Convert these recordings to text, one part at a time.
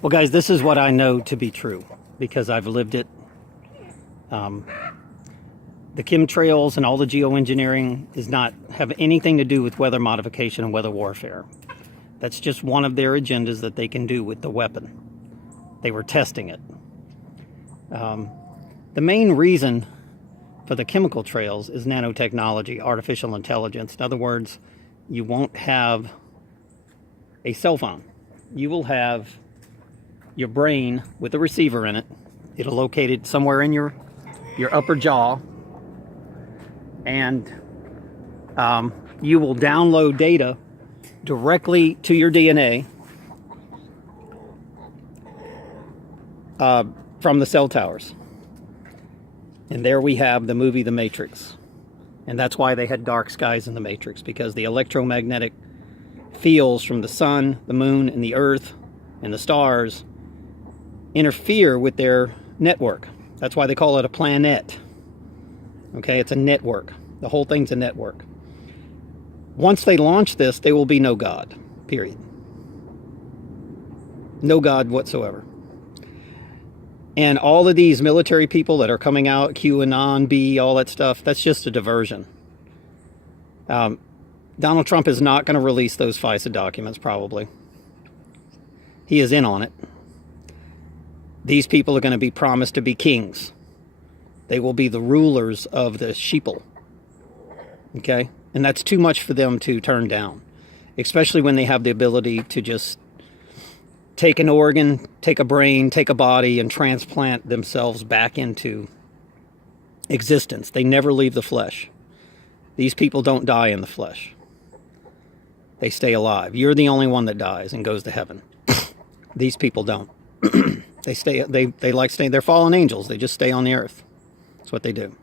Well, guys, this is what I know to be true because I've lived it. Um, the chemtrails and all the geoengineering does not have anything to do with weather modification and weather warfare. That's just one of their agendas that they can do with the weapon. They were testing it. The main reason for the chemical trails is nanotechnology, artificial intelligence. In other words, you won't have a cell phone. You will have your brain with a receiver in it. It'll locate it somewhere in your upper jaw, and you will download data directly to your DNA from the cell towers. And there we have the movie The Matrix. And that's why they had dark skies in The Matrix, because the electromagnetic fields from the sun, the moon, and the earth, and the stars interfere with their network. That's why they call it a planet. Okay, it's a network. The whole thing's a network. Once they launch this, there will be no God, period. No God whatsoever. And all of these military people that are coming out, QAnon, B, all that stuff, that's just a diversion. Donald Trump is not going to release those FISA documents, probably. He is in on it. These people are going to be promised to be kings. They will be the rulers of the sheeple. Okay? And that's too much for them to turn down. Especially when they have the ability to just take an organ, take a brain, take a body, and transplant themselves back into existence. They never leave the flesh. These people don't die in the flesh. They stay alive. You're the only one that dies and goes to heaven. These people don't. They stay. They like staying. They're fallen angels. They just stay on the earth. That's what they do.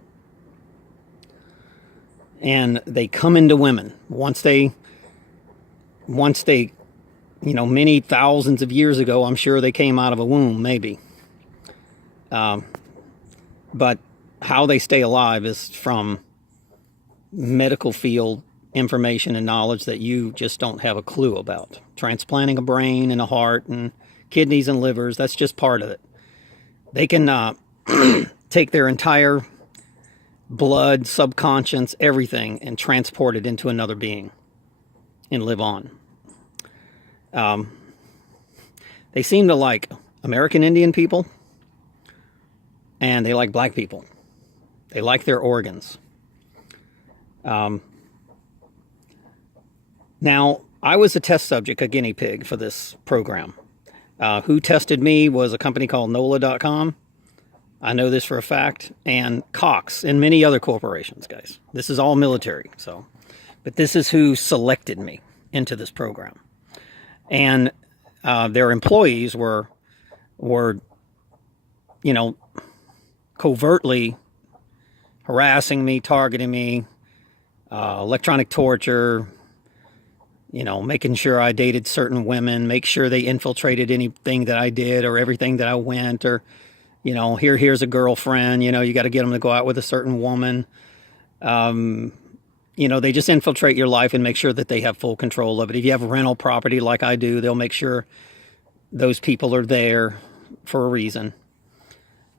And they come into women once they, many thousands of years ago, I'm sure they came out of a womb, maybe. But how they stay alive is from medical field information and knowledge that you just don't have a clue about. Transplanting a brain and a heart and kidneys and livers, that's just part of it. They can take their entire blood, subconscious, everything, and transport it into another being and live on. They seem to like American Indian people, and they like black people. They like their organs. Now, I was a test subject, a guinea pig for this program. Who tested me was a company called NOLA.com. I know this for a fact, and Cox, and many other corporations, guys. This is all military, but this is who selected me into this program. And their employees were covertly harassing me, targeting me, electronic torture, making sure I dated certain women, make sure they infiltrated anything that I did or everything that I went, or, here's a girlfriend, you got to get them to go out with a certain woman. They just infiltrate your life and make sure that they have full control of it. If you have rental property like I do, they'll make sure those people are there for a reason.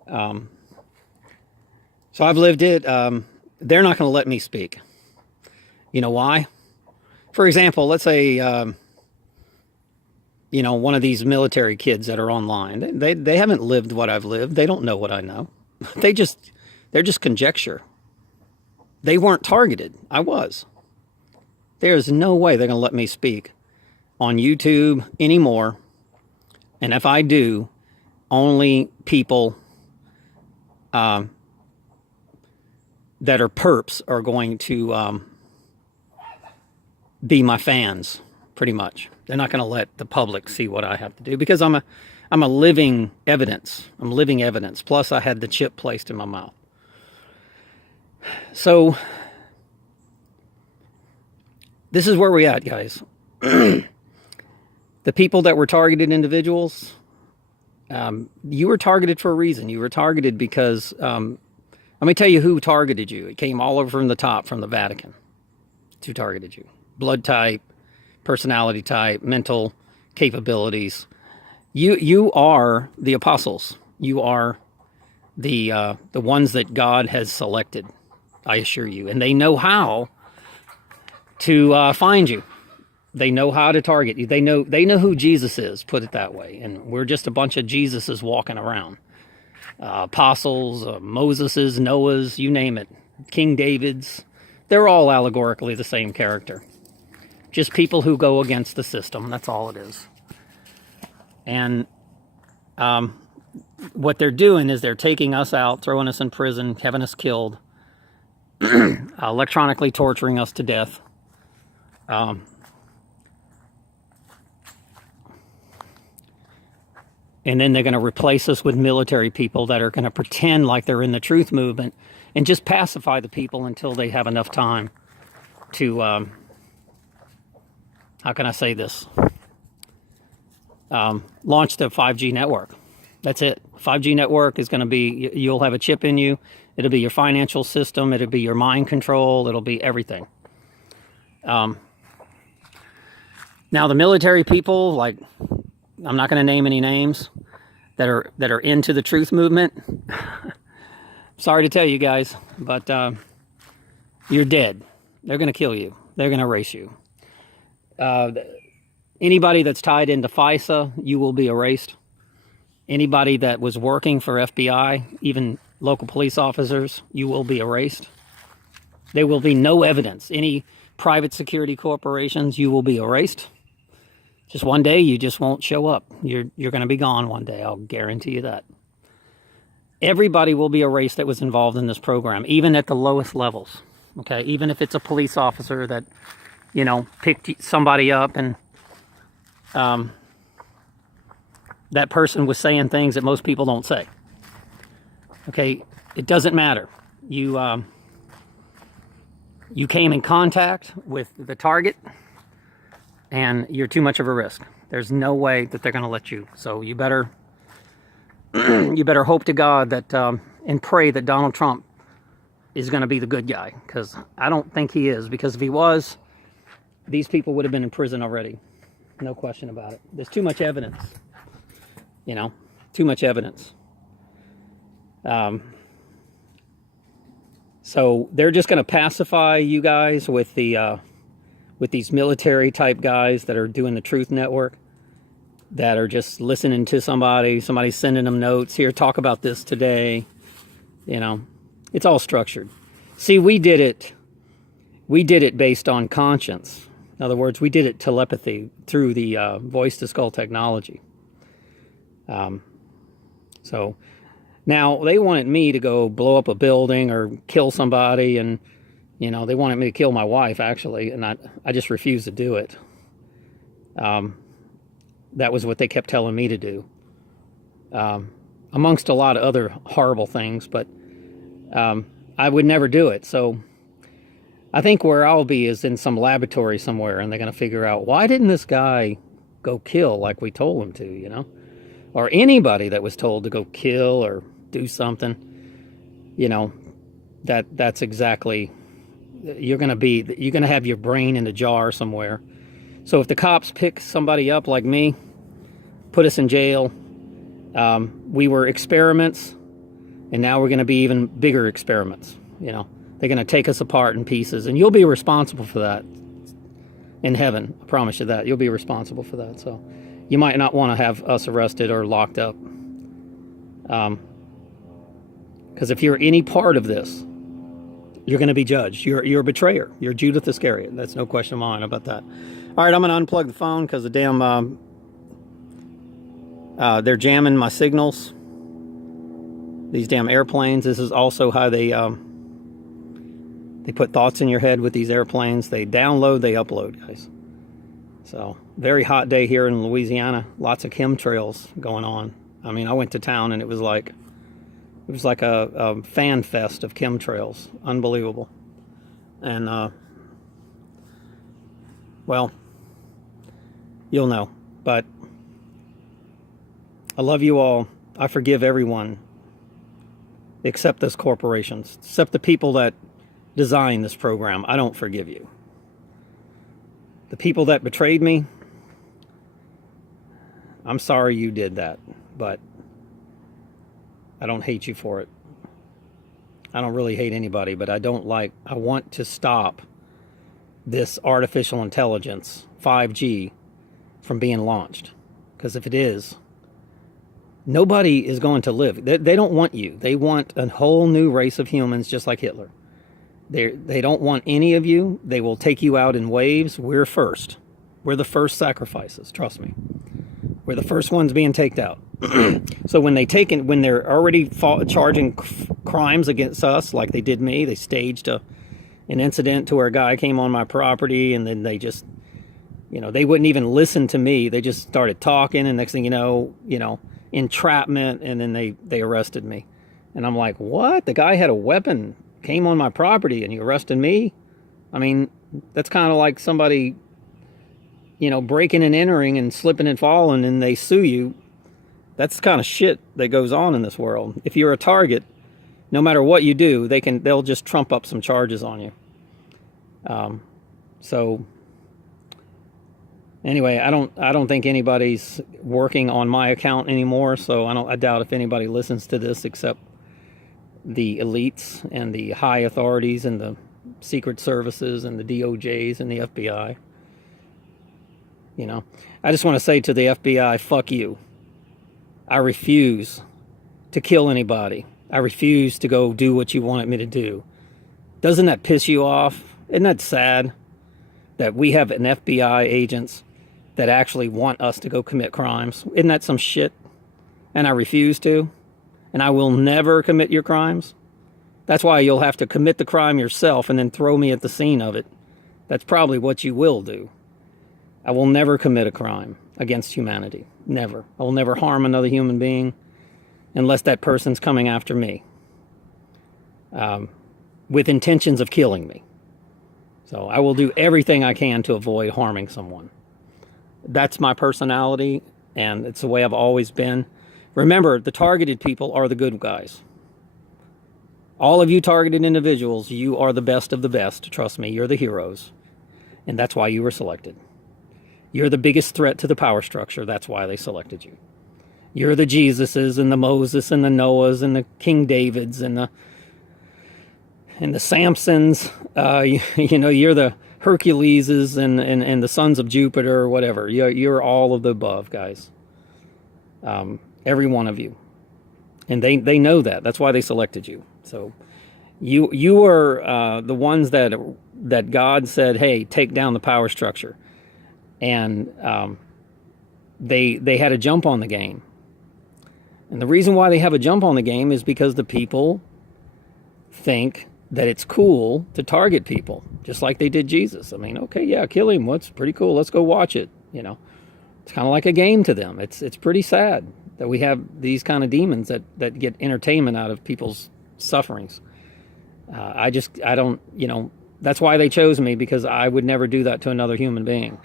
So I've lived it. They're not going to let me speak. You know why? For example, let's say, one of these military kids that are online, they haven't lived what I've lived. They don't know what I know. They're just conjecture. They weren't targeted. I was. There's no way they're going to let me speak on YouTube anymore. And if I do, only people that are perps are going to be my fans, pretty much. They're not going to let the public see what I have to do, because I'm a living evidence. I'm living evidence. Plus, I had the chip placed in my mouth. So, this is where we're at, guys. The people that were targeted individuals, you were targeted for a reason. You were targeted because, let me tell you who targeted you. It came all over from the top, from the Vatican. It's who targeted you. Blood type, personality type, mental capabilities. You are the apostles. You are the ones that God has selected, I assure you. And they know how to find you. They know how to target you. They know who Jesus is, put it that way. And we're just a bunch of Jesuses walking around. Apostles, Moseses, Noahs, you name it. King David's. They're all allegorically the same character. Just people who go against the system. That's all it is. And what they're doing is they're taking us out, throwing us in prison, having us killed, electronically torturing us to death. And then they're going to replace us with military people that are going to pretend like they're in the truth movement and just pacify the people until they have enough time to, how can I say this? Launch the 5G network. That's it. 5G network is going to be, you'll have a chip in you. It'll be your financial system. It'll be your mind control. It'll be everything. Now the military people, like, I'm not going to name any names, that are into the truth movement. Sorry to tell you guys, but you're dead. They're going to kill you. They're going to erase you. Anybody that's tied into FISA, you will be erased. Anybody that was working for FBI, even local police officers, you will be erased. There will be no evidence. Any private security corporations, you will be erased. Just one day, you just won't show up. You're going to be gone one day. I'll guarantee you that. Everybody will be erased that was involved in this program, even at the lowest levels. Okay, even if it's a police officer that, you know, picked somebody up and that person was saying things that most people don't say. Okay, it doesn't matter. You came in contact with the target, and you're too much of a risk. There's no way that they're going to let you. So you better you better hope to God that and pray that Donald Trump is going to be the good guy, because I don't think he is. Because if he was, these people would have been in prison already. No question about it. There's too much evidence. You know, too much evidence. So they're just going to pacify you guys with the with these military type guys that are doing the Truth Network, that are just listening to somebody's sending them notes. Here, talk about this today. You know, it's all structured. See, we did it based on conscience. In other words, we did it telepathy through the voice to skull technology. So now they wanted me to go blow up a building or kill somebody, and you know, they wanted me to kill my wife, actually, and I just refused to do it. That was what they kept telling me to do, amongst a lot of other horrible things, but I would never do it. So I think where I'll be is in some laboratory somewhere, and they're going to figure out, why didn't this guy go kill like we told him to, you know? Or anybody that was told to go kill or do something, you know, that's exactly, you're going to have your brain in a jar somewhere. So if the cops pick somebody up like me, put us in jail, we were experiments, and now we're going to be even bigger experiments. You know, they're going to take us apart in pieces, and you'll be responsible for that in heaven. I promise you that. You'll be responsible for that. So you might not want to have us arrested or locked up. Because if you're any part of this, you're going to be judged. You're a betrayer. You're Judas Iscariot. That's no question of mine about that. All right, I'm going to unplug the phone because the damn, they're jamming my signals. These damn airplanes. This is also how they put thoughts in your head with these airplanes. They download, they upload, guys. So, very hot day here in Louisiana. Lots of chemtrails going on. I mean, I went to town and it was like a fan fest of chemtrails. Unbelievable. And, well, you'll know. But I love you all. I forgive everyone except those corporations, except the people that designed this program. I don't forgive you. The people that betrayed me, I'm sorry you did that, but I don't hate you for it. I don't really hate anybody, but I want to stop this artificial intelligence, 5G, from being launched. Because if it is, nobody is going to live. They don't want you. They want a whole new race of humans just like Hitler. They don't want any of you. They will take you out in waves. We're first. We're the first sacrifices, trust me. We're the first ones being taken out. So when they're already charging crimes against us, like they did me, they staged an incident to where a guy came on my property, and then they just, they wouldn't even listen to me. They just started talking, and next thing you know, entrapment, and then they arrested me. And I'm like, what? The guy had a weapon, came on my property, and you arrested me? I mean, that's kind of like somebody, breaking and entering and slipping and falling, and they sue you. That's the kind of shit that goes on in this world. If you're a target, no matter what you do, they'll just trump up some charges on you. So anyway, I don't think anybody's working on my account anymore. So I doubt if anybody listens to this except the elites and the high authorities and the secret services and the DOJs and the FBI. I just want to say to the FBI, fuck you. I refuse to kill anybody. I refuse to go do what you wanted me to do. Doesn't that piss you off? Isn't that sad that we have an FBI agents that actually want us to go commit crimes? Isn't that some shit? And I refuse to. And I will never commit your crimes. That's why you'll have to commit the crime yourself and then throw me at the scene of it. That's probably what you will do. I will never commit a crime against humanity. Never. I will never harm another human being unless that person's coming after me with intentions of killing me. So I will do everything I can to avoid harming someone. That's my personality, and it's the way I've always been. Remember, the targeted people are the good guys. All of you targeted individuals, you are the best of the best. Trust me, you're the heroes. And that's why you were selected. You're the biggest threat to the power structure. That's why they selected you. You're the Jesuses and the Moses and the Noahs and the King Davids and the Samsons. You're the Herculeses and the sons of Jupiter or whatever. You're all of the above, guys. Every one of you. And they know that. That's why they selected you. So you are the ones that God said, hey, take down the power structure. And they had a jump on the game. And the reason why they have a jump on the game is because the people think that it's cool to target people, just like they did Jesus. I mean, okay, yeah, kill him. What's pretty cool. Let's go watch it. It's kind of like a game to them. It's pretty sad that we have these kind of demons that get entertainment out of people's sufferings. I don't, that's why they chose me, because I would never do that to another human being.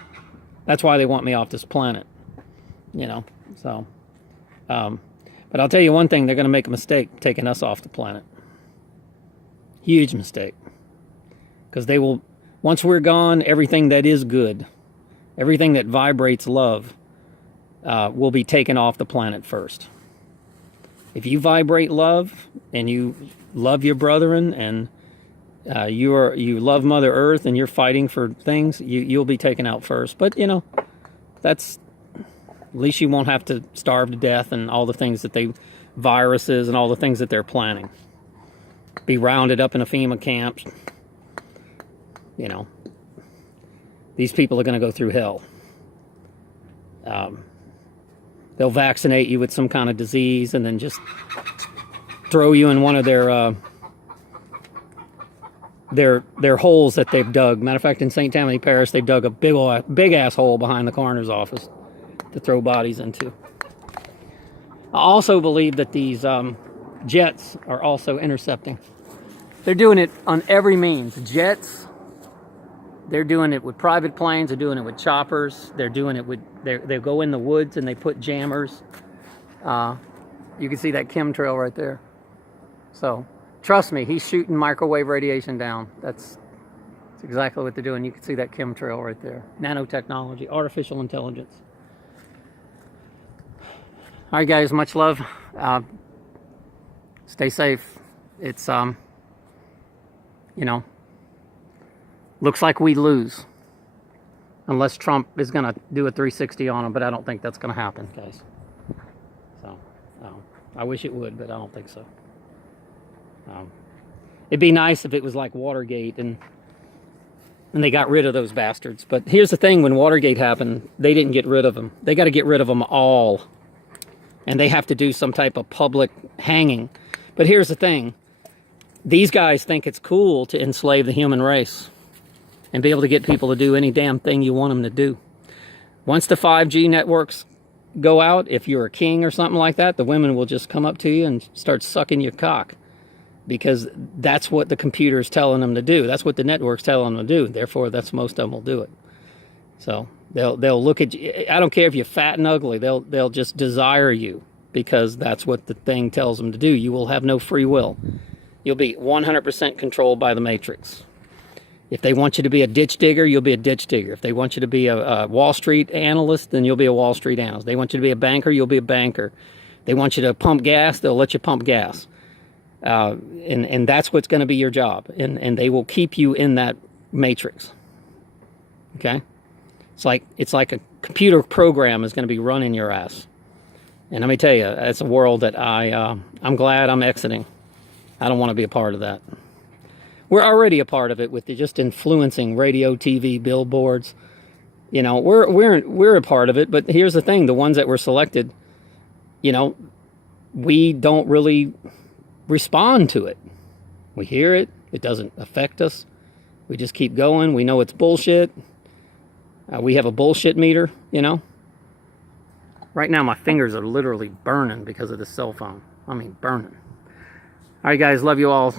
That's why they want me off this planet, so, but I'll tell you one thing, they're going to make a mistake taking us off the planet. Huge mistake. Because they will, once we're gone, everything that is good, everything that vibrates love, will be taken off the planet first. If you vibrate love and you love your brethren and you love Mother Earth and you're fighting for things, you'll be taken out first. But that's, at least you won't have to starve to death and all the things that viruses and all the things that they're planning. Be rounded up in a FEMA camp. These people are going to go through hell. They'll vaccinate you with some kind of disease and then just throw you in one of their holes that they've dug. Matter of fact, in St. Tammany Parish, they've dug a big ass hole behind the coroner's office to throw bodies into. I also believe that these jets are also intercepting. They're doing it on every means. Jets, they're doing it with private planes, they're doing it with choppers, they're doing it with, they go in the woods and they put jammers. You can see that chemtrail right there. So, trust me, he's shooting microwave radiation down. That's exactly what they're doing. You can see that chemtrail right there. Nanotechnology, artificial intelligence. All right, guys, much love. Stay safe. It's, you know, looks like we lose. Unless Trump is going to do a 360 on him, but I don't think that's going to happen, guys. So, I wish it would, but I don't think so. It'd be nice if it was like Watergate and they got rid of those bastards. But here's the thing, when Watergate happened, they didn't get rid of them. They got to get rid of them all. And they have to do some type of public hanging. But here's the thing. These guys think it's cool to enslave the human race and be able to get people to do any damn thing you want them to do. Once the 5G networks go out, if you're a king or something like that, the women will just come up to you and start sucking your cock. Because that's what the computer's telling them to do. That's what the network's telling them to do. Therefore, that's most of them will do it. So they'll look at you. I don't care if you're fat and ugly. They'll just desire you because that's what the thing tells them to do. You will have no free will. You'll be 100% controlled by the Matrix. If they want you to be a ditch digger, you'll be a ditch digger. If they want you to be a Wall Street analyst, then you'll be a Wall Street analyst. They want you to be a banker, you'll be a banker. They want you to pump gas, they'll let you pump gas. And that's what's going to be your job. And they will keep you in that matrix. Okay? It's like a computer program is going to be running your ass. And let me tell you, it's a world that I'm glad I'm exiting. I don't want to be a part of that. We're already a part of it with just influencing radio, TV, billboards. You know, we're a part of it. But here's the thing: the ones that were selected, you know, we don't really respond to it. We hear it. It doesn't affect us. We just keep going. We know it's bullshit. We have a bullshit meter. You know. Right now, my fingers are literally burning because of the cell phone. I mean, burning. All right, guys. Love you all.